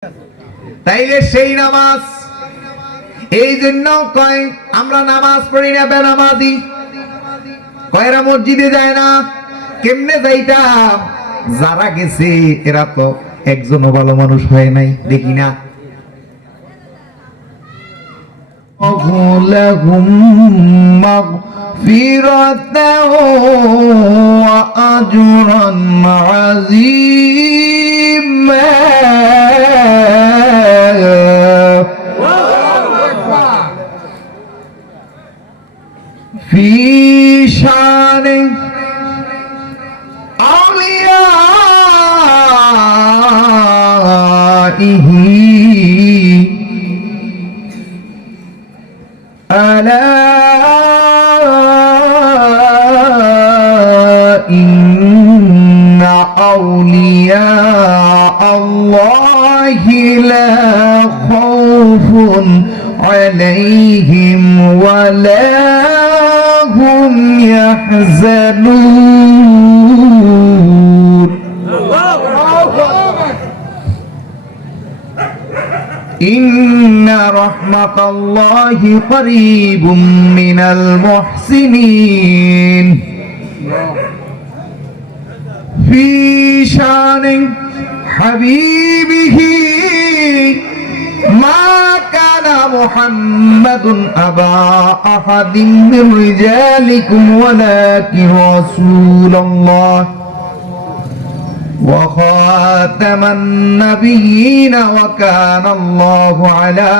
তাইলে সেই নামাজ এই জন্য কয় আমরা নামাজ পড়ি না বেনামাজি, কয়রা মসজিদে যায় না। কেমনে যাইতাম? যারা গেছে এরা তো একজনও ভালো মানুষ হয় নাই, দেখি না। لهم مغفرة وأجرا عظيما في شان أوليائه ألا إن أولياء الله لا خوف عليهم ولا هم يحزنون إن رحمة الله قريب من المحسنين في شان حبيبه ما كان محمد أبا أحد من رجالكم ولكن رسول الله وخاتم النبيين وكان الله على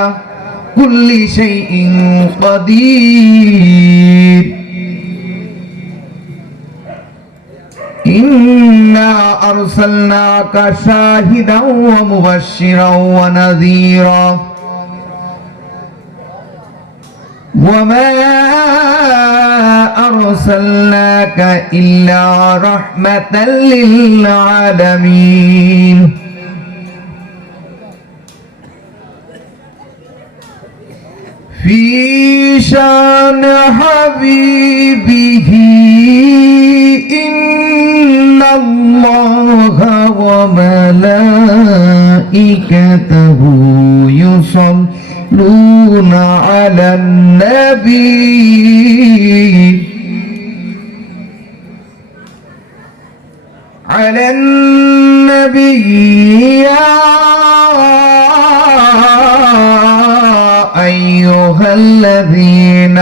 كل شيء قدير إنا أرسلناك شاهدا ومبشرا ونذيرا وما أرسلناك إلا رحمة للعالمين في شان حبيبه إن الله وملائكته يصلون على النبي يا أيها الذين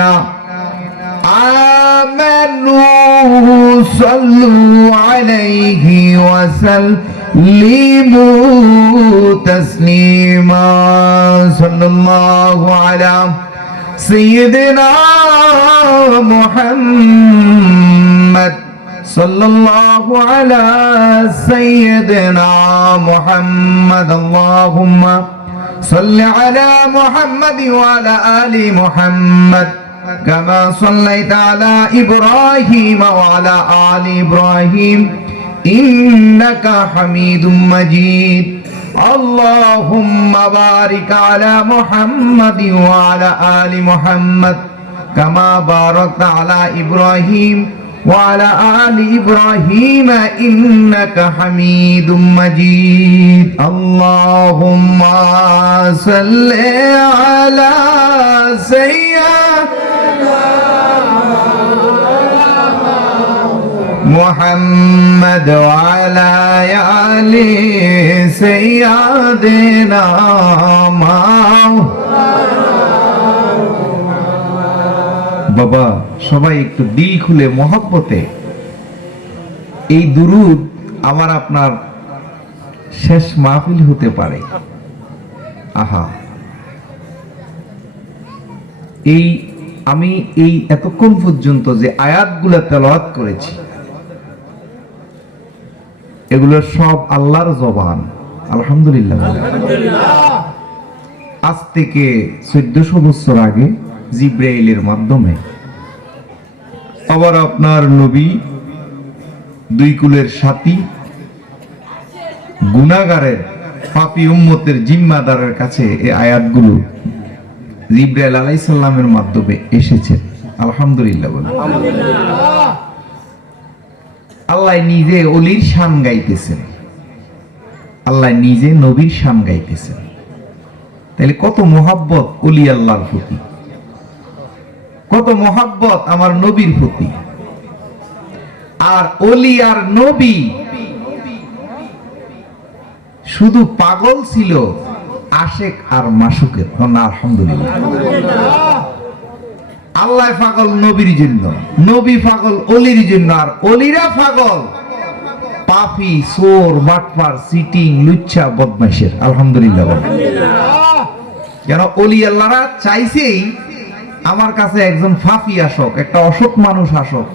آمنوا صلوا عليه وسلموا تسليما صلى الله على سيدنا محمد صلى الله على سيدنا محمد اللهم صل على محمد وعلى آل محمد كما صليت على إبراهيم وعلى آل إبراهيم إنك حميد مجيد اللهم بارك على محمد وعلى آل محمد كما باركت على إبراهيم وعلى آل إبراهيم إنك حميد مجيد اللهم صل على سيدنا محمد وعلى آل سيدنا বাবা সবাই একটু দিল খুলে মহব্বতে এই দুরুদ আমার আপনার শেষ মাহফিল হতে পারে। আহা, আমি এতক্ষণ পর্যন্ত যে আয়াতগুলো তেলাওয়াত করেছি এগুলো সব আল্লাহর জবান। আলহামদুলিল্লাহ। আজ থেকে 1400 বছর আগে জিব্রাইলের মাধ্যমে আবার আপনার নবী দুই কুলের সাথী গুনাহগারের পাপী উম্মতের জিম্মাদারের কাছে এই আয়াতগুলো জিব্রাইল আলাইহিস সালামের মাধ্যমে এসেছে। আলহামদুলিল্লাহ বলেন। আল্লাহ নিজে ওলির শান গাইতেছেন। আল্লাহ নিজে নবীর শান গাইতেছেন। তাহলে কত মোহাব্বত ওলি আল্লাহর প্রতি, কত মোহাব্বত আমার নবীর প্রতি। আর ওলি আর নবী শুধু পাগল ছিল আশেক আর মাসুকের না। আলহামদুলিল্লাহ, আল্লাহ পাগল নবীর জন্য, নবী পাগল অলির জন্য, আর অলিরা পাগল পাপী, চোর, বাটপার, চিটিং, লুচ্ছা, বদমাইশের। আলহামদুলিল্লাহ। কেন অলি আল্লাহরা চাইছেই আমার কাছে একজন ফাফি আসক, একটা অসৎ মানুষ আসক,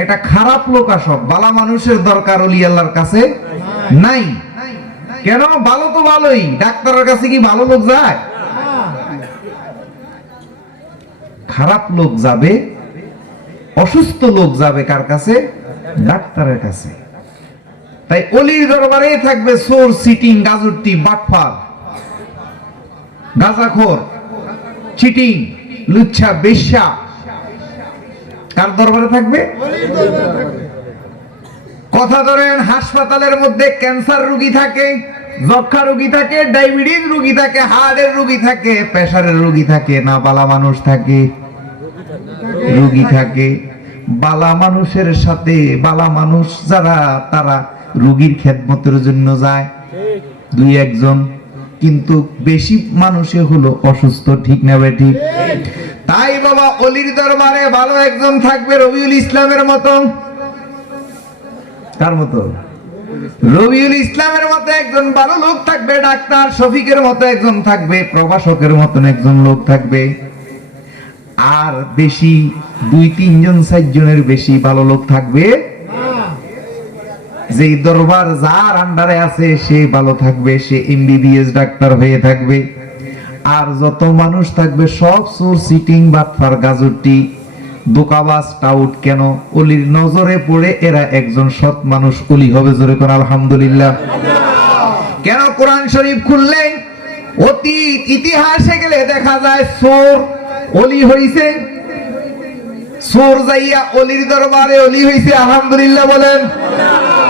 একটা খারাপ লোক আসক, বালা মানুষের দরকার অলি আল্লাহর কাছে নাই। কেন? ভালো তো ভালোই, ডাক্তারের কাছে কি ভালো লোক যায়? খারাপ লোক যাবে, অসুস্থ লোক যাবে কার কাছে? ডাক্তারের কাছে। তাই অলির দরবারে থাকবে চোর, চিটিং, গাজুরটি, বাটপার, গাঁজাখোর, চিটিং, লুচ্ছা, বেশ্যা। কার দরবারে থাকবে? কথা ধরেন, হাসপাতালের মধ্যে ক্যান্সার রোগী থাকে, যক্ষা রোগী থাকে, ডায়াবেটিস রোগী থাকে, হার্টের রোগী থাকে, প্রেসারের রোগী থাকে না? বালা মানুষ থাকে, রোগী থাকে। বালা মানুষের সাথে বালা মানুষ যারা, তারা রোগীর খেদমতের জন্য যায় দুই একজন, কিন্তু বেশি মানুষে হলো অসুস্থ। ঠিক না বে ঠিক? তাই বাবা অলির দরবারে ভালো একজন থাকবে রবিউল ইসলামের মতো। কার মতো? রবিউল ইসলামের মতো একজন ভালো লোক থাকবে, ডাক্তার শফিকের মতো একজন থাকবে, প্রভাষকের মতন একজন লোক থাকবে। আর বেশি 2-3 জন 4 জনের বেশি ভালো লোক থাকবে। যে দরবার যার আন্ডারে আছে সে ভালো থাকবে, সে এমবিবিএস ডাক্তার হয়ে থাকবে। আর যত মানুষ থাকবে সব চোর, চিটিং, বাটপার, গাজুরটি, দোকাবাজ, টাউট। কেন? অলির নজরে পড়ে এরা একজন সৎ মানুষ অলি হবে। জোরে কোন আলহামদুলিল্লাহ। কেন? কোরআন শরীফ খুললে অতীত ইতিহাসে গেলে দেখা যায় চোর অলি হইছে, চোর যাইয়া অলির দরবারে অলি হইছে। আলহামদুলিল্লাহ বলেন।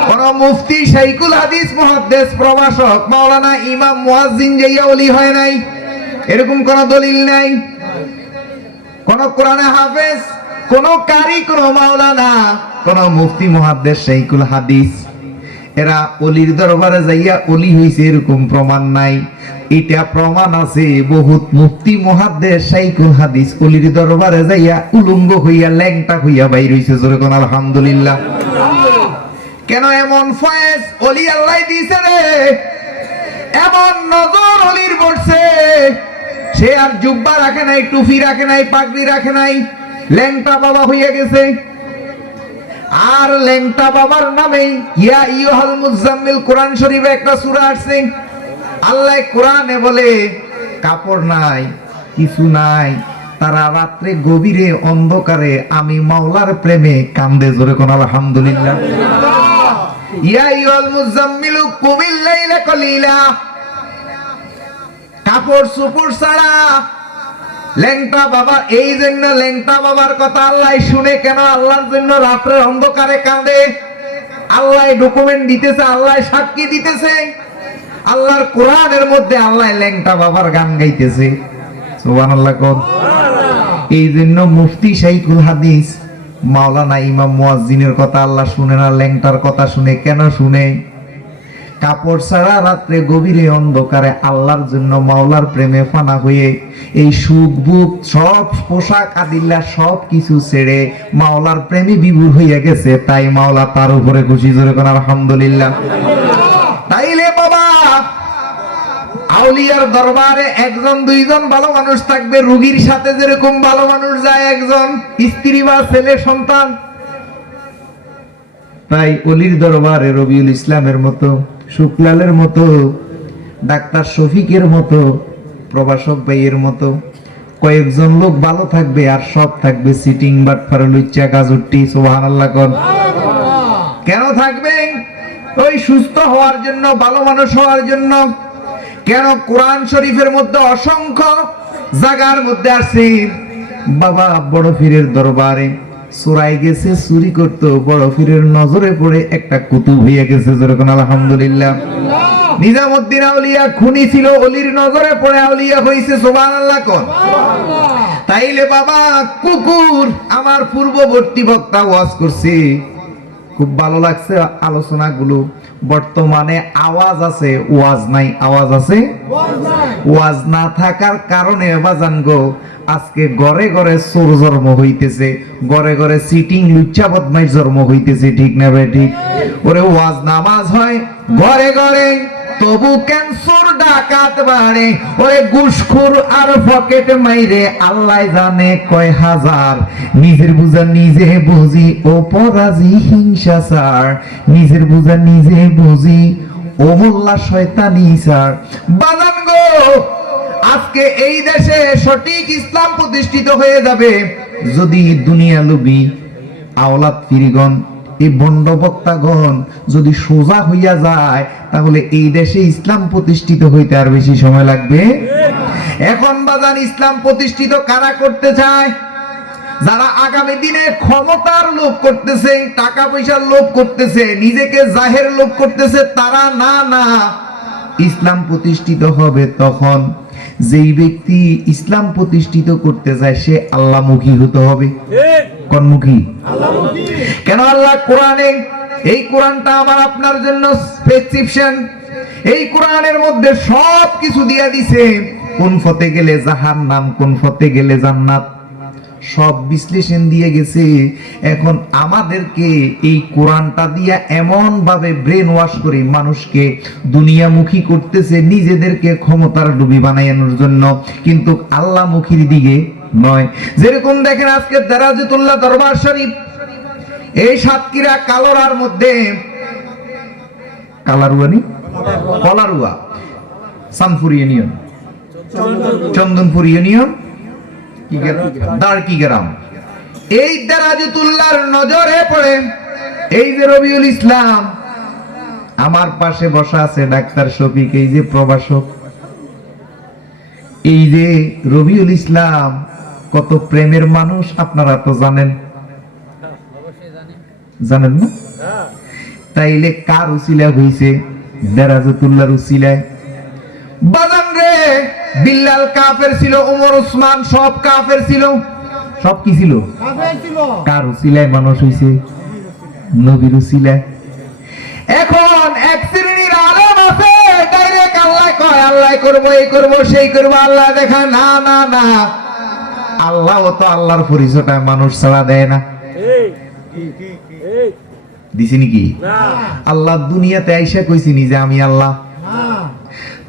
কোন মুফতি, শাইখুল হাদিস, মুহাদ্দিস, প্রভাষক, মাওলানা, ইমাম, মুয়াজ্জিন যাইয়া অলি হয় নাই, এরকম কোন দলিল নাই। কোন কোরআনে হাফেজ, কোন কারি, কোন মাওলানা, কোন মুফতি, মুহাদ্দিস, শাইখুল হাদিস এরা অলির দরবারে যাইয়া অলি হইছে এরকম প্রমাণ নাই। এটা প্রমাণ আছে বহুত মুফতি, মুহাদ্দিস, শাইখুল হাদিস অলির দরবারে যাইয়া উলঙ্গ হইয়া, ল্যাংটা হইয়া বাইর হইছে। জোরে কোন আলহামদুলিল্লাহ। কেন? এমন ফয়েজ অলি আল্লাহ দিয়েছে রে, এমন নজর অলির পড়ছে, সে আর জুব্বা রাখে নাই, টুপি রাখে নাই, পাগড়ি রাখে নাই, ল্যাংটা বাবা হইয়া গেছে। আর ল্যাংটা বাবার নামে ইয়া আইয়ুহাল মুজাম্মিল কোরআন শরীফে একটা সূরা আছে। আল্লাহ কোরআনে বলে কাপড় নাই, কিছু নাই, তারা রাত্রে গভীরে অন্ধকারে আমি মাওলার প্রেমে কান্দে। জোরে কোন আলহামদুলিল্লাহ। ইয়া আইয়ুহাল মুজাম্মিলু কুমিল লাইলা কলিলা, কাপড় চোপড় ছাড়া ল্যাংটা বাবা। এই জন্য ল্যাংটা বাবার কথা আল্লাহ শুনে কেন? আল্লাহর জন্য রাত্রে অন্ধকারে কাঁদে। আল্লাহ ডকুমেন্ট দিতেছে, আল্লাহ সাক্ষী দিতেছে। আল্লাহর কোরআনের মধ্যে আল্লাহ ল্যাংটা বাবার গান গাইতেছে। সুবহানাল্লাহ কোন। এই জন্য মুফতি, শাইখুল হাদিস, মাওলানা, ইমাম, মুয়াজ্জিনের কথা আল্লাহ শুনে না, ল্যাংটার কথা শুনে। কেন শুনে? কাপড় ছাড়া রাত্রে গভীরে অন্ধকারে আল্লাহর জন্য মাওলার প্রেমে ফানা হয়ে এই সুখ বুক সব পোশাক আদিল্লা সব কিছু ছেড়ে মাওলার প্রেমে বিভোর হইয়া গেছে। তাই মাওলা তার উপরে খুশি। জোরে কোন আলহামদুলিল্লাহ। তাইলে বাবা আউলিয়ার দরবারে একজন দুইজন ভালো মানুষ থাকবে, রোগীর সাথে যেরকম ভালো মানুষ যায় একজন স্ত্রী বা ছেলে সন্তান। তাই অলির দরবারে রবিউল ইসলামের মতো, শুক্লালের মতো, ডাক্তার শফিকের মতো, প্রভাষক ভাইয়ের মতো কয়েকজন লোক ভালো থাকবে, আর সব থাকবে সিটিং, বাটপার, লুচ্চা, গাজুরটি। সুবহানাল্লাহ কোন। কেন থাকবে? ওই সুস্থ হওয়ার জন্য, ভালো মানুষ হওয়ার জন্য। কেন? কোরআন শরীফের মধ্যে অসংখ্য জায়গার মধ্যে আছে বাবা বড় পীরের দরবারে চোরাই গেছে, চুরি করতো, বড় পীরের নজরে পড়ে একটা কুতুব হইয়া গেছে। যেরকম আলহামদুলিল্লাহ। নিজামউদ্দিন আউলিয়া খুনি ছিল, অলির নজরে পড়ে আউলিয়া হইছে, সুবহানাল্লাহ কোন। তাইলে বাবা কুকুর, আমার পূর্ববর্তী বক্তা ওয়াজ করছে, খুব ভালো লাগছে আলোচনাগুলো। বর্তমানে আওয়াজ আছে, ওয়াজ নাই। আওয়াজ আছে, ওয়াজ না থাকার কারণে বাজান গো আজকে ঘরে ঘরে চোর জন্ম হইতেছে, ঘরে ঘরে সিটিং লুচ্চা বদমাইশ জন্ম হইতেছে, ঠিক না ভাই? ঠিক। ওরে ওয়াজ নামাজ হয় ঘরে ঘরে, তবু কেন চোর ডাকাত বাড়ে? ওরে ঘুষখোর আর পকেট মাইরে আল্লাহ জানে কয় হাজার। নিজের বুঝা নিজে বুঝি ও পরাজি হিংসা স্যার, নিজের বুঝা নিজে বুঝি ও মোল্লা শয়তানি স্যার। বাজান গো আজকে এই দেশে সঠিক ইসলাম প্রতিষ্ঠিত হয়ে যাবে যদি দুনিয়া লোভী আওলাদ ফিরিগণ, এই বন্ড বক্তাগণ যদি সোজা হইয়া যায়, তাহলে এই দেশে ইসলাম প্রতিষ্ঠিত হইতে আর বেশি সময় লাগবে। এখন বাজান ইসলাম প্রতিষ্ঠিত কারা করতে চায়? যারা আগামী দিনে ক্ষমতার লোভ করতেছে, টাকা পয়সার লোভ করতেছে, নিজেকে জাহের লোভ করতেছে, তারা না। না, ইসলাম প্রতিষ্ঠিত হবে তখন যেই ব্যক্তি ইসলাম প্রতিষ্ঠিত করতে যায় সে আল্লাহমুখী হতে হবে। কোনমুখী? আল্লাহমুখী। কেন? আল্লাহ কোরআনে, এই কোরআনটা আমার আপনার জন্য প্রেসক্রিপশন। এই কোরআনের মধ্যে সব কিছু দিয়া দিছে, কোন পথে গেলে জাহান্নাম, কোন পথে গেলে জান্নাত, সব বিশ্লেষণ দিয়ে গেছে। এখন আমাদেরকে এই কোরআনটা দিয়া এমন ভাবে ব্রেন ওয়াশ করে মানুষকে দুনিয়ামুখী করতেছে, নিজেদেরকে ক্ষমতার লোভী বানানোর জন্য, কিন্তু আল্লাহমুখীর দিকে নয়। যেরকম দেখেন আজকে দারাজতুল্লাহ দরবার শরীফ, এই সাতক্ষীরা কালোরার মধ্যে, কলারুয়া সানপুর ইউনিয়ন, চন্দনপুর ইউনিয়ন, দারকি গ্রাম, এই দারাজতুল্লাহর নজরে পড়ে এই যে রবিউল ইসলাম আমার পাশে বসা আছে, ডাক্তার শফিক, এই যে প্রভাষক, এই যে রবিউল ইসলাম কত প্রেমের মানুষ আপনারা তো জানেন, জানেন না? তাইলে কার উসিলা হইছে? দারাজতুল্লাহর উসিলায়। বাজান রে, বিল্লাল কাফের ছিল, ওমর ওসমান সব কাফের ছিল, সব কি ছিল? কাফের ছিল। কার উসিলায় মানুষ হইছে? নবীর উসিলায়। এখন এক শ্রেণীর আলেম আছে, ডাইরেক্ট আল্লাহ কয়, আল্লাহ করব, এই করব, সেই করব, আল্লাহ দেখা। না না না, আল্লাহ তো আল্লাহর পরিচয়টা মানুষ ছাড়া দেয় না। দিছি নাকি? আল্লাহ দুনিয়াতে আইসা কইছিনি যে আমি আল্লাহ।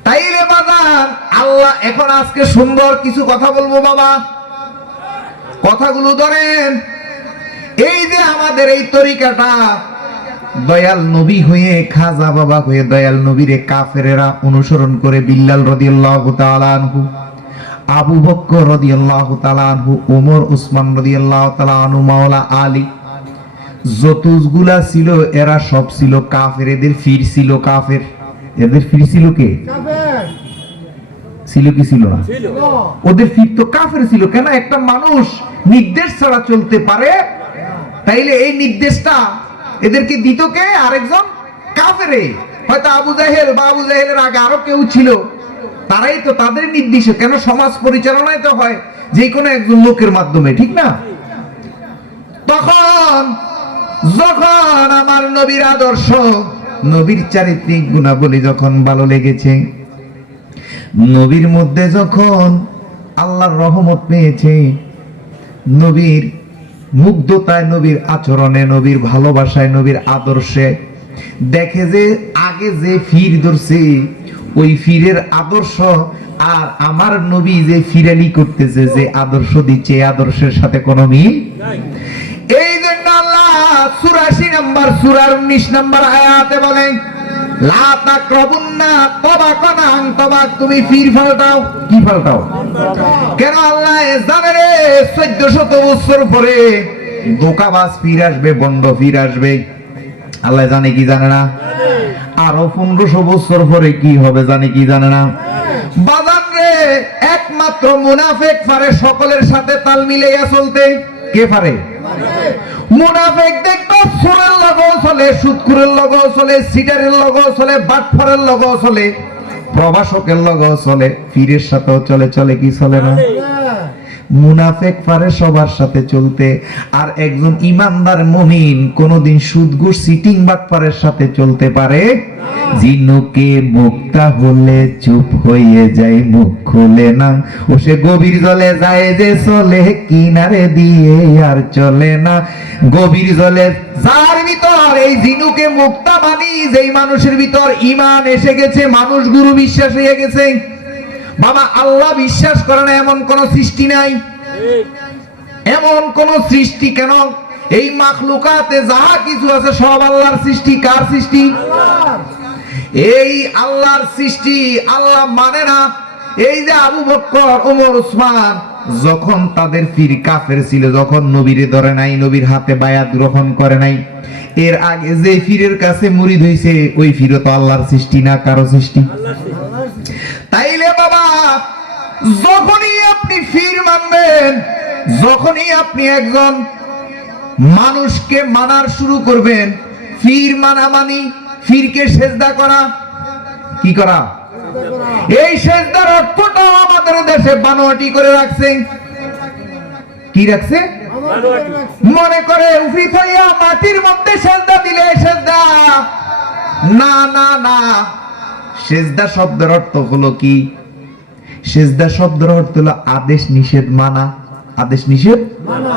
তাইলে বাজান আল্লাহ, এখন আজকে সুন্দর কিছু কথা বলবো বাবা, কথাগুলো ধরেন। এই যে আমাদের এই তরিকাটা, দয়াল নবী হয়ে, খাজা বাবা হয়ে দয়াল নবীরে কাফেরেরা অনুসরণ করে, বিল্লাল রাদিয়াল্লাহু তাআলা আনহু, আবু বকর রাদিয়াল্লাহু তাআলা আনহু, ওমর ওসমান রাদিয়াল্লাহু তাআলা আনহু, মাওলা আলী, যতগুলা ছিল এরা সব ছিল কাফের। এদের ফির ছিল কাফের। এদের ফির ছিল কে? কাফের ছিল কি ছিল না? ওদের ফির তো কাফের ছিল। কেন? একটা মানুষ নির্দেশ ছাড়া চলতে পারে, তাইলে এই নির্দেশটা এদেরকে দিত কে? আরেকজন কাফেরে। হয়তো আবু জাহেল বা আবু জাহেলের আগে আরো কেউ ছিল, তারাই তো তাদের নির্দেশ। কেন? সমাজ পরিচালনায় তো হয় যে কোনো একজন লোকের মাধ্যমে, ঠিক না? তখন যখন আমার নবীর আদর্শ, নবীর চারিত্রিক গুণাবলী যখন ভালো লেগেছে, নবীর মধ্যে যখন আল্লাহর রহমত পেয়েছে, নবীর মুগ্ধতায়, নবীর আচরণে, নবীর ভালোবাসায়, নবীর আদর্শে, দেখে যে আগে যে ফির ধরছে ওই ফিরের আদর্শ আর আমার নবী যে ফিরালি করতেছে, যে আদর্শ দিচ্ছে, এই আদর্শের সাথে কোনো মিল নাই। এই জন্য আল্লাহ ৮৪ নম্বর সূরার ১৯ নম্বর আয়াতে বলেন, লা তাকরাবুন্না তাবাকানান, তাবাক, তুমি ফির ফালটাও। কি ফালটাও? কেন? আল্লাহ জানে রে ১৪০০ বছর পরে ধোঁকাবাজ ফির আসবে, বন্ধ ফির আসবে। আল্লাহ জানে কি জানে না? আরো ১৫০০ বছর পরে কি হবে জানে কি জানে না? বাজান রে, একমাত্র মুনাফিক পারে সকলের সাথে তাল মিলাইয়া চলতে। কে পারে? মুনাফিক দেখবা সুরের লগও চলে, সুদখোরের লগও চলে, সিটারের লগও চলে, বাটফারের লগও চলে, প্রভাষকের লগও চলে, পীরের সাথেও চলে। চলে কি চলে না? মুনাফিক পারে সবার সাথে চলতে, আর একজন ইমানদার মুমিন কোনদিন সুদঘুষ সিটিং বাটপারের সাথে চলতে পারে? জিনুকে মুক্তা হলে চুপ হয়ে যায়, মুখ খুলে না, ও সে গভীর জলে যায় যে চলে, কিনারে দিয়ে আর চলে না। গভীর জলে যার ভিতর এই জিনুকে মুক্তা মানি, যেই মানুষের ভিতর ঈমান এসে গেছে, মানুষ গুরু বিশ্বাস হয়ে গেছে। বাবা, আল্লাহ বিশ্বাস করে না এমন কোন সৃষ্টি নাই। এমন কোন সৃষ্টি কেন? এই মাখলুকাতে যাহা কিছু আছে সব আল্লাহর সৃষ্টি। কার সৃষ্টি? এই আল্লাহর সৃষ্টি। আল্লাহ মানে না। এই যে আবু বকর, ওমর, উসমান যখন তাদের পীর কাফের ছিল, যখন নবীরে ধরে নাই, নবীর হাতে বায়াত গ্রহণ করে নাই, এর আগে যে পীরের কাছে মুরিদ হইছে, ওই পীরও তো আল্লাহর সৃষ্টি না, কারো সৃষ্টি? তাইলে বাবা, যখনই আপনি পীর মানবেন, যখনই আপনি একজন মানুষকে মানার শুরু করবেন, পীর মানা মানি পীরকে সেজদা করা, কি করা? এই সেজদার অর্থটাও আমাদের দেশে বানোয়াটি করে রাখছে। কি রাখছে? মনে করে উফিত হইয়া মাটির মধ্যে সেজদা দিলে সেজদা। না না না, সেজদা শব্দের অর্থ হলো কি? সেজদা শব্দের অর্থ হলো আদেশ নিষেধ মানা। আদেশ নিষেধ মানা।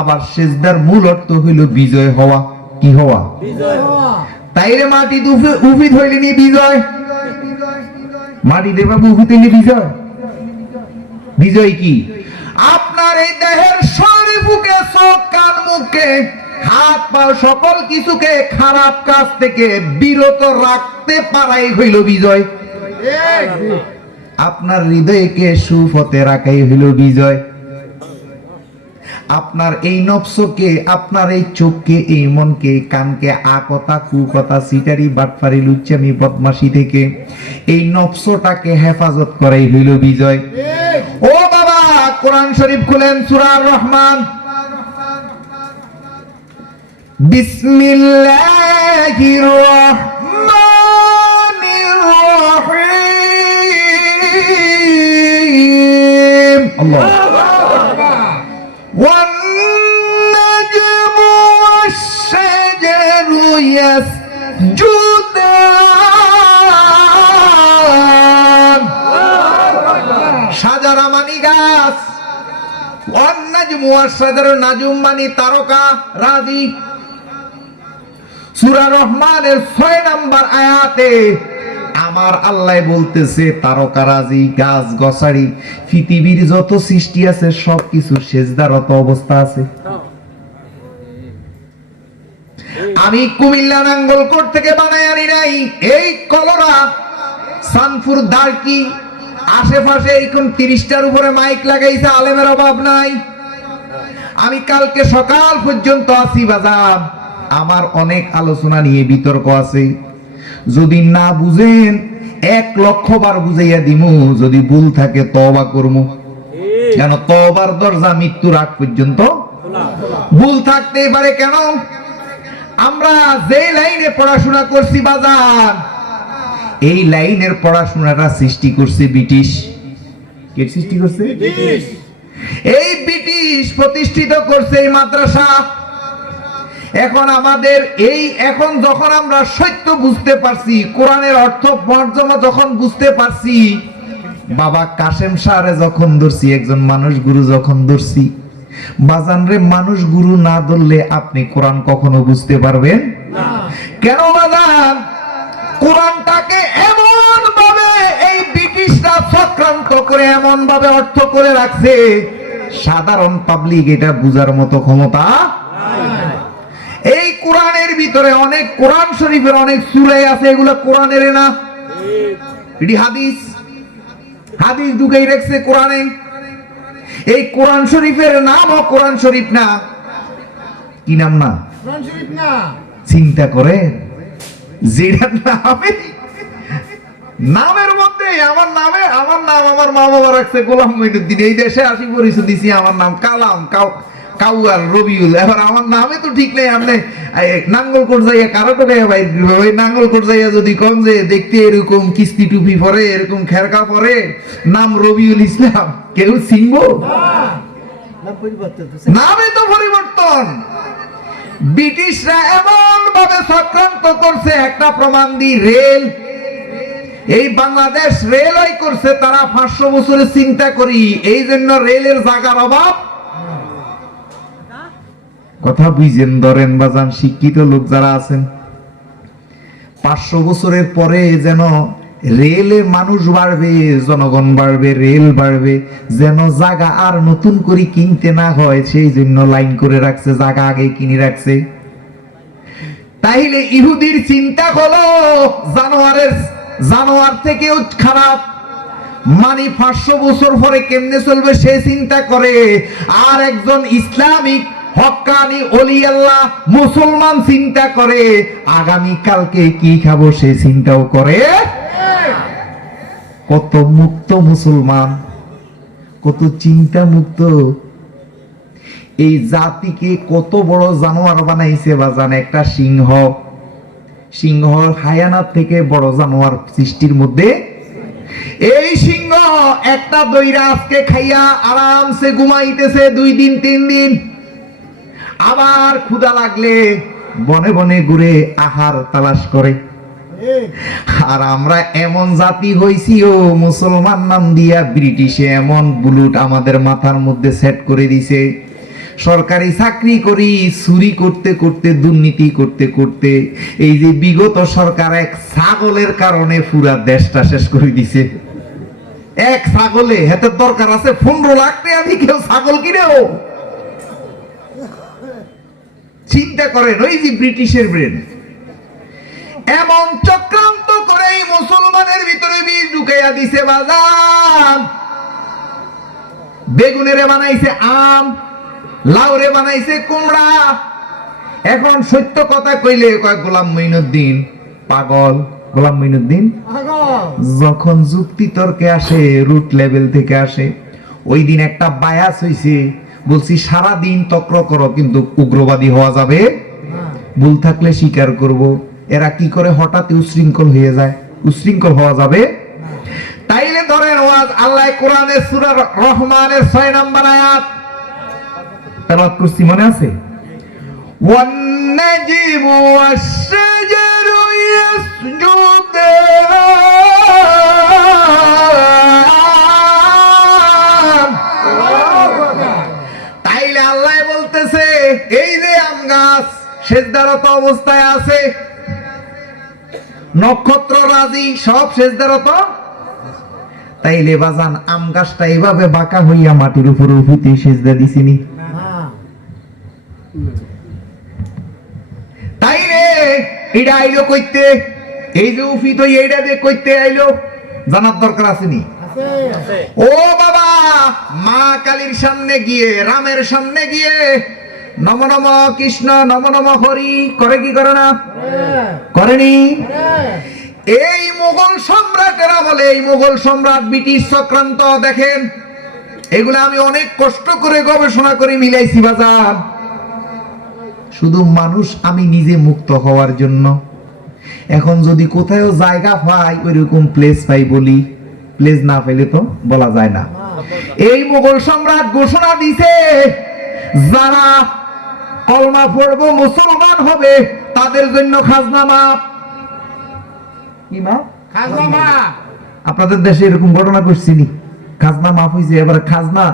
আবার সেজদার মূল অর্থ হইল বিজয় হওয়া। কি হওয়া? বিজয় হওয়া। তাইলে মাটি উফিত হইলে নি বিজয়। মাটি দেবা উফিত হইলে বিজয়। বিজয় কি? আপনার এই দেহের শরীর, বুকে, চোখ, কান, মুখে, হাত পা সকল কিছুকে খারাপ কাজ থেকে বিরত রাখতে পারাই হইল বিজয়। আপনার হৃদয়কে সুপথে রাখাই হইল বিজয়। আপনার এই নফসকে, আপনার এই চোখকে, এই মনকে, কানকে আকথা, কুকথা, সিটারি, বাটফারি, লুচ্চামি, বদমাশি থেকে এই নফসটাকে হেফাজত করাই হইল বিজয়। ও বাবা, কোরআন শরীফ খুলেন, সূরা আর-রহমান। বিসমিল্লাহির রহমানির রহিম। আল্লাহ। والنجم والشجر يسجدان। শাজারা মানি গাছ, والنجم والشجر, নাজুম মানি তারকা, রাজি। সূরা রহমানের 6 নম্বর আয়াতে আমার আল্লাহ বলতেছে তারকা, রাজি, গাছ, গছাড়ি, পৃথিবীর যত সৃষ্টি আছে সবকিছু সেজদারত অবস্থা আছে। আমি কুমিল্লা নাঙ্গলকোট থেকে বানায় আনি নাই। এই কলরা, সানপুর, দারকি আশেপাশে এখন 30টার উপরে মাইক লাগাইছে, আলেমের অভাব নাই। আমি কালকে সকাল পর্যন্ত আছি বাজার, আমার অনেক আলোচনা নিয়ে বিতর্ক আছে। যদি না বুঝেন 1,00,000 বার বুঝাইয়া দিমু, যদি ভুল থাকে তওবা করমু। কেন? তওবার দরজা মৃত্যুর আগ পর্যন্ত ভুল থাকতেই পারে। কেন? আমরা যে লাইনে পড়াশোনা করছি বাজার, এই লাইনের পড়াশোনাটা সৃষ্টি করছে ব্রিটিশ। কে সৃষ্টি করছে? ব্রিটিশ। এই ব্রিটিশ প্রতিষ্ঠিত করছে এই মাদ্রাসা। এখন আমাদের এখন যখন আমরা সত্য বুঝতে পারছি, কোরআনের অর্থ মর্যাদা যখন বুঝতে পারছি, বাবা কাশেম শাহরে যখন ধরছি, একজন মানুষ গুরু যখন ধরছি, বাজান রে, মানুষ গুরু না ধরলে আপনি কোরআন কখনো বুঝতে পারবেন না। কেন বাজান? কোরআনটাকে এমন ভাবে এই ব্রিটিশরা চক্রান্ত করে এমন ভাবে অর্থ করে রাখছে, সাধারণ পাবলিক এটা বুঝার মতো ক্ষমতা নাই। এই কোরআনের ভিতরে অনেক, কোরআন শরীফের অনেক সূরা আছে, এগুলো কোরআনের না, এটি হাদিস। হাদিস ঢুকেই রাখছে কোরআনে। এই কোরআন শরীফের নামও কোরআন শরীফ না। কি নাম? না কোরআন শরীফ না। চিন্তা করে, যেটা নামে, নামের মধ্যে আমার নাম আমার মা বাবা রাখছে গোলাম মঈনুদ্দিন। এই দেশে আসি পরিচয় দিছি, আমার নাম কালাম। কাউয়াল রবিউল, এবার আমার নামে তো ঠিক নেই। আপনি নাঙ্গলকোট যাইয়া কারো তো গায়ে বাইর করবে, ওই নাঙ্গলকোট যাইয়া যদি কম যে দেখতে এরকম কিস্তি টুপি পরে, এরকম খেরকা পরে, নাম রবিউল ইসলাম, কেউ চিনবো? নামে তো পরিবর্তন। ব্রিটিশরা এমন ভাবে চক্রান্ত করছে, একটা প্রমাণ দি, রেল, এই বাংলাদেশ রেলওয়ে করছে তারা 500 বছরের চিন্তা করি, এই জন্য রেলের জায়গার অভাব। কথা বুঝেন, ধরেন বাজান, শিক্ষিত লোক যারা আছেন, 500 বছরের পরে যেন রেলে মানুষ বাড়বে, জনগণ বাড়বে, রেল বাড়বে, যেন জায়গা আর নতুন করে কিনতে না হয়, সেই জন্য লাইন করে রাখছে, জায়গা আগে কিনে রাখছে। তাইলে ইহুদির চিন্তা হলো জানোয়ার থেকেও খারাপ, মানে 500 বছর পরে কেমনে চলবে সে চিন্তা করে। আর একজন ইসলামিক হক্কানি ওলি আল্লাহ মুসলমান চিন্তা করে আগামী কালকে কি খাবো, সে চিন্তাও করে। কত মুক্ত মুসলমান, কত চিন্তা মুক্ত। এই জাতিকে কত বড় জানোয়ার বানাইছে বাজান, একটা সিংহ হায়ানার থেকে বড় জানোয়ার সৃষ্টির মধ্যে। এই সিংহ একটা দইরা আজকে খাইয়া আরামসে ঘুমাইতেছে 2 দিন 3 দিন, আবার ক্ষুধা লাগলে বনে বনে ঘুরে আহার তালাশ করে। আর আমরা এমন জাতি হইছি, ও মুসলমান নাম দিয়া ব্রিটিশে এমন বুলুট আমাদের মাথার মধ্যে সেট করে দিছে। সরকারি চাকরি করি, চুরি করতে করতে, দুর্নীতি করতে করতে, এই যে বিগত সরকার এক ছাগলের কারণে পুরা দেশটা শেষ করে দিছে। এক ছাগলে হেতে দরকার আছে 15 লাখ টাকা দিয়ে কেউ ছাগল কিনেও। চিন্তা করেন, ওই যে ব্রিটিশের ব্রেন এমন চক্রান্ত করে মুসলমানের ভিতরে বীজ ঢুকাইয়া দিছে বাজান। বেগুনেরে বানাইছে আম, লাউরে বানাইছে কুমড়া। এখন সত্য কথা কইলে কয় গোলাম মঈনুদ্দিন পাগল। গোলাম মঈনুদ্দিন যখন যুক্তি তর্কে আসে, রুট লেভেল থেকে আসে, ওই দিন একটা বায়াস হইছে, বলছি সারা দিন তক্র করো কিন্তু উগ্রবাদী হওয়া যাবে, ভুল থাকলে স্বীকার করব। এরা কি করে হঠাৎ উশৃঙ্খল হয়ে যায়, উশৃঙ্খল হওয়া যাবে। তাইলে ধরেন ওয়াজ আল্লাহ কোরআনের সূরা রহমানের 6 নম্বর আয়াত তেলাওয়াত করছি, মনে আছে? ওয়ান নাজমু ওয়াশ-শাজারু ইয়াসজুদান। তাইলে আল্লাহ বলতেছে এই যে আম গাছ সেজদারত অবস্থায় আছে, নক্ষত্র রাজি সব সেজদারত। তাইলে বাজান আম গাছটা এইভাবে বাঁকা হইয়া মাটির উপরে উঠে সেজদা দিছিনি? তাইলে এটা আইলো কইতে, এই যে উফিত এইটা দিয়ে কইতে আইলো, জানার দরকার আসেনি? ও বাবা, মা কালীর সামনে গিয়ে, রামের সামনে গিয়ে নম নম কৃষ্ণ নম নম হরি করে কি করে না? করেনি? এই মুঘল সম্রাটেরা বলে, এই মুঘল সম্রাট ব্রিটিশ চক্রান্ত দেখেন, এগুলো আমি অনেক কষ্ট করে গবেষণা করে মিলাইছি বাজার, শুধু মানুষ আমি নিজে মুক্ত হওয়ার জন্য। এখন যদি কোথাও জায়গা পাই, ওইরকম প্লেস পাই বলি, প্লেস না পেলে তো বলা যায় না। এই মুঘল সম্রাট ঘোষণা দিছে যারা কলমা পড়বো মুসলমান হবে তাদের জন্য খাজনা মাফ। কি মাফ? খাজনা মাফ। আপনাদের দেশে এরকম ঘটনা করছিনি, খাজনা মাফ হইছে। এবার খাজনা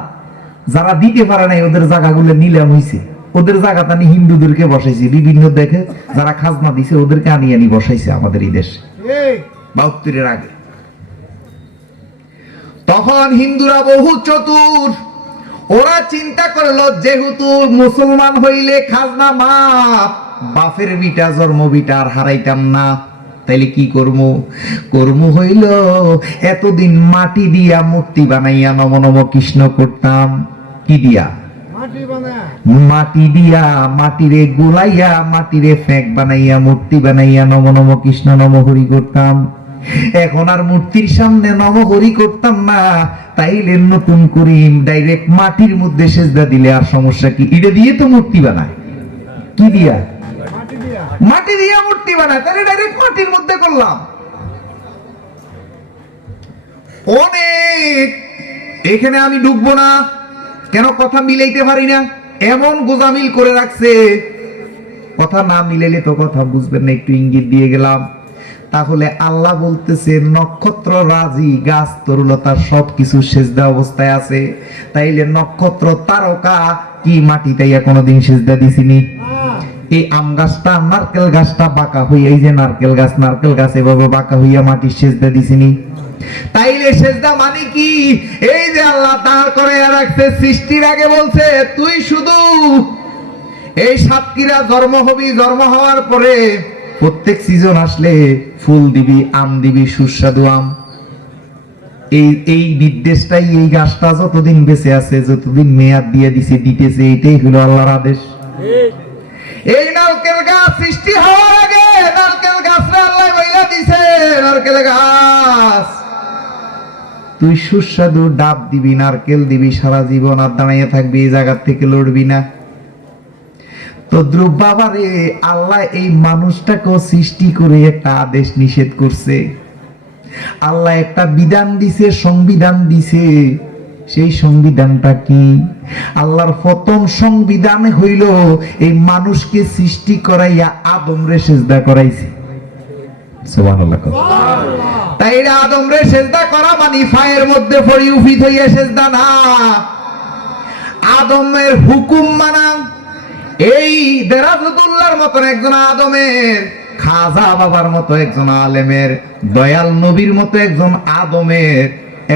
যারা দিতে পারে নাই ওদের জায়গাগুলো নিলাম হইছে, ওদের জায়গাটা নিয়ে হিন্দুদেরকে বসাইছে, বিভিন্ন দেখে যারা খাজনা দিছে ওদেরকে আনি বসাইছে আমাদের এই দেশে 72-এর আগে। তখন হিন্দুরা বহু চতুর, ওরা চিন্তা করলো যেহেতু মুসলমান হইলে খাজনা মাফ, বাপের বিটা জন্ম বিটা আর হারাইতাম না, তাইলে কি কর্ম হইল এতদিন মাটি দিয়া মূর্তি বানাইয়া নম নম কৃষ্ণ করতাম। কি দিয়া? মাটি দিয়া, মাটিরে গোলাইয়া, মাটিরে ফেক বানাইয়া, মূর্তি বানাইয়া নম নম কৃষ্ণ নম হরি করতাম। এখন আর মূর্তির সামনে নমহরি করতাম না, তাইলে নতুন করে ডাইরেক্ট মাটির মধ্যে সেজদা দিলে আর সমস্যা কি? এটা দিয়ে তো মূর্তি বানায়। কি দিয়া? মাটি দিয়া মূর্তি বানায়, তাহলে ডাইরেক্ট মাটির মধ্যে করলাম। অনেক এখানে আমি ঢুকবো না, কেন কথা মিলাইতে পারি না, এমন গোজামিল করে রাখছে, কথা না মিলাইলে তো কথা বুঝবেন না, একটু ইঙ্গিত দিয়ে গেলাম। তাহলে আল্লাহ বলতেছে নক্ষত্র, রাজি, গাছ, তরুলতা সবকিছু সেজদা অবস্থায় আছে, তাইলে নক্ষত্র, তারকা কি মাটিতে কোনোদিন সেজদা দিছিনি? এই আম গাছটা, নারকেল গাছটা বাঁকা হইয়া, এই যে নারকেল গাছ এভাবে বাঁকা হইয়া মাটির সেজদা দিছিনি? তাইলে সেজদা মানে কি? এই যে আল্লাহ দাঁড় করে রাখছে, সৃষ্টির আগে বলছে তুই শুধু এই সাতক্ষীরা জন্ম হবি, জন্ম হওয়ার পরে প্রত্যেক সিজন আসলে ফুল দিবি, আম দিবি, সুস্বাদু আম। এই নির্দেশটাই, এই গাছটা যতদিন বেঁচে আছে, যতদিন মেয়াদ দিয়ে দিছে, দিতেছে, এটাই হলো আল্লাহর আদেশ। এই নারকেল গাছ সৃষ্টি হওয়ার আগে নারকেল গাছরে আল্লাহ বইলা দিছে, নারকেল গাছ তুই সুস্বাদু ডাব দিবি, নারকেল দিবি, সারা জীবন আর দাঁড়াইয়া থাকবি, এই জায়গা থেকে লড়বি না। তো ধ্রুব বাবারে, আল্লাহ এই মানুষটাকেও সৃষ্টি করে একটা আদেশ নিষেধ করছে। আল্লাহ একটা বিধান দিছে, সংবিধান দিছে। সেই সংবিধানটা কি? আল্লাহর প্রথম সংবিধান হইল এই মানুষকে সৃষ্টি করাইয়া আদমরে সেজদা করাইছে। সুবহানাল্লাহ। তাই আদমরে সেজদা করা মানে ফায়ের মধ্যে পড়ি উফিত হইয়া সেজদা না, আদমের হুকুম মানা। এই দেরাজুতুল্লাহর মতন একজন আদমের, খাজা বাবার মতো একজন আলেমের, দয়াল নবীর মতো একজন আদমের,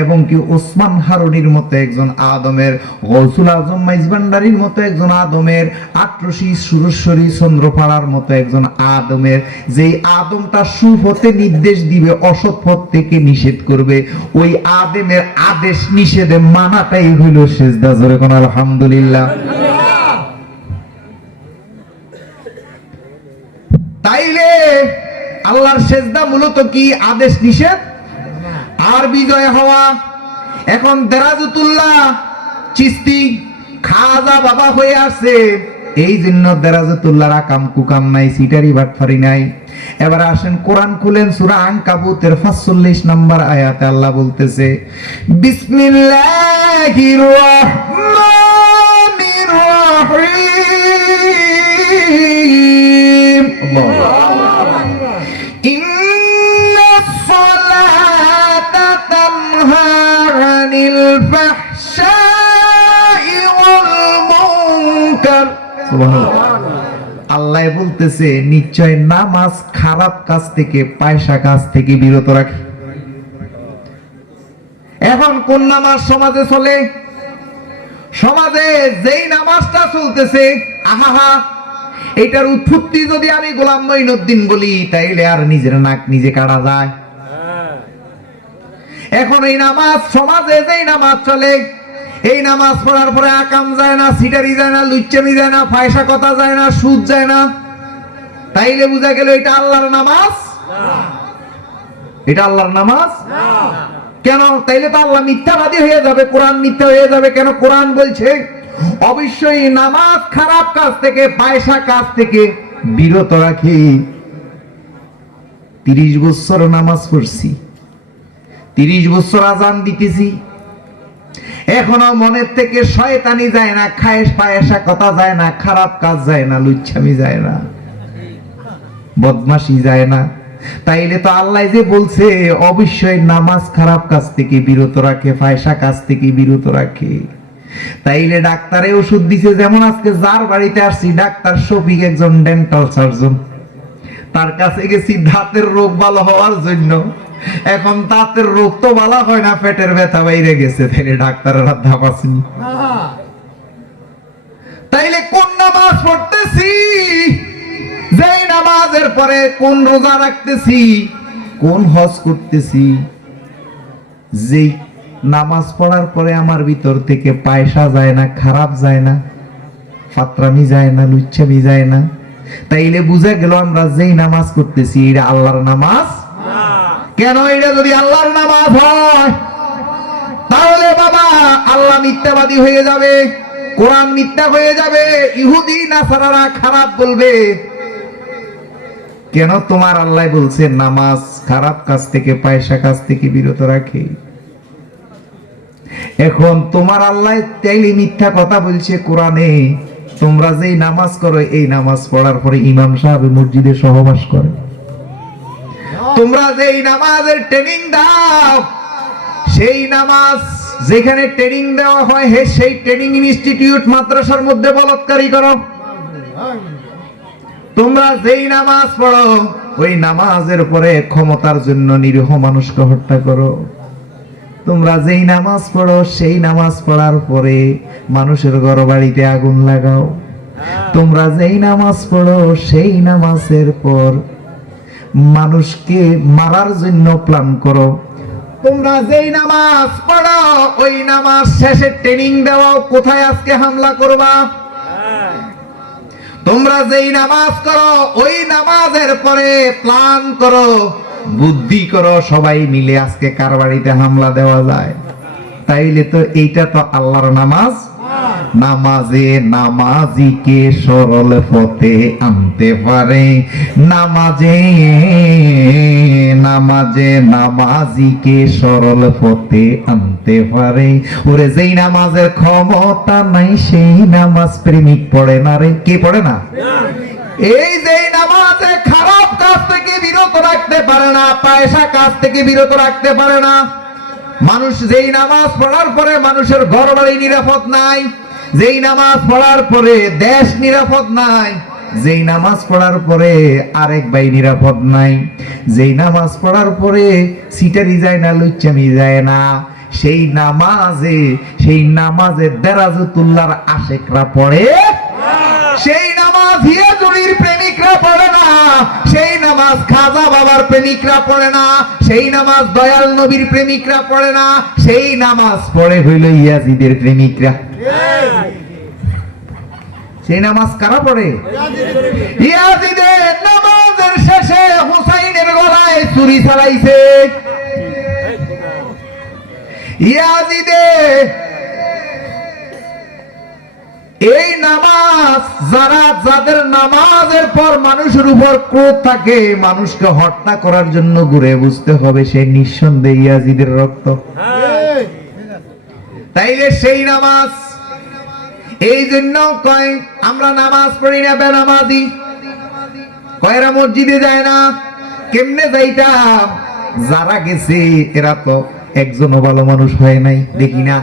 এবং কি ওসমান হারুনির মতো একজন আদমের, গৌসুল আজম মাইজভান্ডারির মতো একজন আদমের, আটরশি সুরেশ্বরী চন্দ্রপাড়ার মতো একজন আদমের, যেই আদমটা সুপথে নির্দেশ দিবে, অসৎ পথ থেকে নিষেধ করবে, ওই আদমের আদেশ নিষেধে মানাটাই হইল সেজদা। জোরে কোন আলহামদুলিল্লাহ। তাইলে আল্লাহর সেজদা মূলত কি? আদেশ নিষেধ আর বিজয় হওয়া। এখন দেরাজুতুল্লাহ চিস্তি খাজা বাবা হয়ে আসছে, এই জন্য দেরাজুতুল্লাহর আকাম কুকাম নাই, সিটারি বাটফারি নাই। এবার আসেন কোরআন খুলেন, সূরা আনকাবুতের 45 নম্বর আয়াতে আল্লাহ বলতেছে, বিসমিল্লাহির রহমানির রহিম। ইন্নাস সালাতা তানহা আনিল ফাহশাই ওয়াল মুনকার। সুবহানাল্লাহ। আল্লাহ বলতেছে নিশ্চয় নামাজ খারাপ কাজ থেকে, পয়সা কাজ থেকে বিরত রাখে। এখন কোন নামাজ সমাজে চলে? সমাজে যেই নামাজটা চলতেছে, আহা, এটার উৎপত্তি যদি আমি গোলাম মঈনুদ্দিন বলি, তাইলে আর নিজের নাক নিজে কাটা যায়। এখন এই নামাজ, সমাজে যেই নামাজ চলে, এই নামাজ পড়ার পরে আকাম যায় না, সিটারি যায় না, লুচ্চামি যায় না, পয়সা কথা যায় না, সুদ যায় না, তাইলে বুঝা গেল এটা আল্লাহর নামাজ না। এটা আল্লাহর নামাজ না। কেন? তাইলে তো আল্লাহ মিথ্যাবাদী হয়ে যাবে, কোরআন মিথ্যা হয়ে যাবে। কেন? কোরআন বলছে অবশ্যই নামাজ খারাপ কাজ থেকে, পয়সা কাজ থেকে বিরত রাখে। 30 বছর নামাজ পড়ছি, 30 বছর আজান দিতেছি, এখনো মনের থেকে শয়তানি যায় না, খায়েশ পায়েসা কথা যায় না, খারাপ কাজ যায় না, লুচ্ছামি যায় না, বদমাশি যায় না। তাইলে তো আল্লাহ যে বলছে অবশ্যই নামাজ খারাপ কাজ থেকে বিরত রাখে, পয়সা কাজ থেকে বিরত রাখে। তাইলে ডাক্তারে ওষুধ দিছে, যেমন আজকে যার বাড়িতে আসছি, ডাক্তার শফিক একজন ডেন্টাল সার্জন, তার কাছে গেছি দাঁতের রোগ ভালো হওয়ার জন্য। এখন দাঁতের রোগ তো ভালো হয় না, পেটের ব্যথা বাইরে গেছে, তাইলে ডাক্তারের ধাপ আসেনি। তাইলে কোন নামাজ পড়তেছি, যেই নামাজের পরে কোন রোজা রাখতেছি, কোন হজ করতেছি, যেই নামাজ পড়ার পরে আমার ভিতর থেকে পয়সা যায় না, খারাপ যায় না, ফাতরামি যায় না, লুচ্ছামি যায় না, তাইলে বুঝা গেল আমরা যেই নামাজ করতেছি এটা আল্লাহর নামাজ না। কেন? এটা যদি আল্লাহর নামাজ হয় তাহলে বাবা আল্লাহ মিথ্যাবাদী হয়ে যাবে, কোরআন মিথ্যা হয়ে যাবে, ইহুদি নাসারারা খারাপ বলবে। কেন? তোমার আল্লাহ বলছে নামাজ খারাপ কাজ থেকে, পয়সা কাজ থেকে বিরত রাখে। এখন তোমার আল্লাহ তাইলে মিথ্যা কথা বলছে কোরআনে, তোমরা যেই নামাজ করো এই নামাজ পড়ার পরে ইমাম সাহেব মসজিদে সহবাস করে। তোমরা যেই নামাজের ট্রেনিং দাও, সেই নামাজ যেখানে ট্রেনিং দেওয়া হয় সেই ট্রেনিং ইনস্টিটিউট মাদ্রাসার মধ্যে বলৎকারী করো। তোমরা যেই নামাজ পড়ো ওই নামাজের পরে ক্ষমতার জন্য নিরীহ মানুষকে হত্যা করো। তোমরা যেই নামাজ পড়ো সেই নামাজ পড়ার পরে মানুষের ঘর বাড়িতে আগুন লাগাও। তোমরা যেই নামাজ পড়ো সেই নামাজের পর মানুষকে মারার জন্য প্ল্যান করো। তোমরা যেই নামাজ পড়ো ওই নামাজ শেষে ট্রেনিং দেওয়া কোথায় আজকে হামলা করবা। তোমরা যেই নামাজ করো ওই নামাজের পরে প্ল্যান করো, বুদ্ধি করো, সবাই মিলে আজকে কার বাড়িতে হামলা দেওয়া যায়। তাইলে তো এইটা তো আল্লাহর নামাজ। নামাজে নামাজিকে সরল পথে আনতে পারে, নামাজে নামাজিকে সরল পথে আনতে পারে। ওরে যেই নামাজের ক্ষমতা নাই সেই নামাজ প্রেমিক পড়ে না রে। কে পড়ে না? এই যে নামাজে খারাপ কাজ থেকে বিরত রাখতে পারে না, পয়সা কাজ থেকে বিরত রাখতে পারে না। মানুষ যেই নামাজ পড়ার পরে মানুষের ঘর বাড়ি নিরাপদ নাই, যেই নামাজ পড়ার পরে দেশ নিরাপদ নাই, যেই নামাজ পড়ার পরে আরেক ভাই নিরাপদ নাই, যেই নামাজ পড়ার পরে সিটারি যায় না, লুচ্চামি যায় না, সেই নামাজে দেরাজতুল্লাহর আশেকরা পড়ে। সেই নামাজ হিয়াজুড়ির প্রেমিকরা পড়ে না, সেই নামাজ খাজা বাবার প্রেমিকরা পড়ে না, সেই নামাজ দয়াল নবীর প্রেমিকরা পড়ে না, সেই নামাজ পড়ে হইল ইয়াজিদের প্রেমিকরা। সেই নামাজ কারা পড়ে? ইয়াজিদের নামাজের শেষে হুসাইনের গলায় ছুরি চালাইছে। ইয়াজিদে এই নামাজ যাদের নামাজের পর মানুষের উপর ক্রোধ থাকে, মানুষকে হত্যা করার জন্য ঘুরে, বুঝতে হবে সে নিঃসন্দেহে ইয়াজিদের রক্ত। তাইলে সেই নামাজ, এই জন্য কয় আমরা নামাজ পড়ি না, বেনামাজি। কয়রা মসজিদে যায় না, কেমনে যাইতাম? যারা গেছে এরা তো একজনও ভালো মানুষ হয় নাই, দেখি না।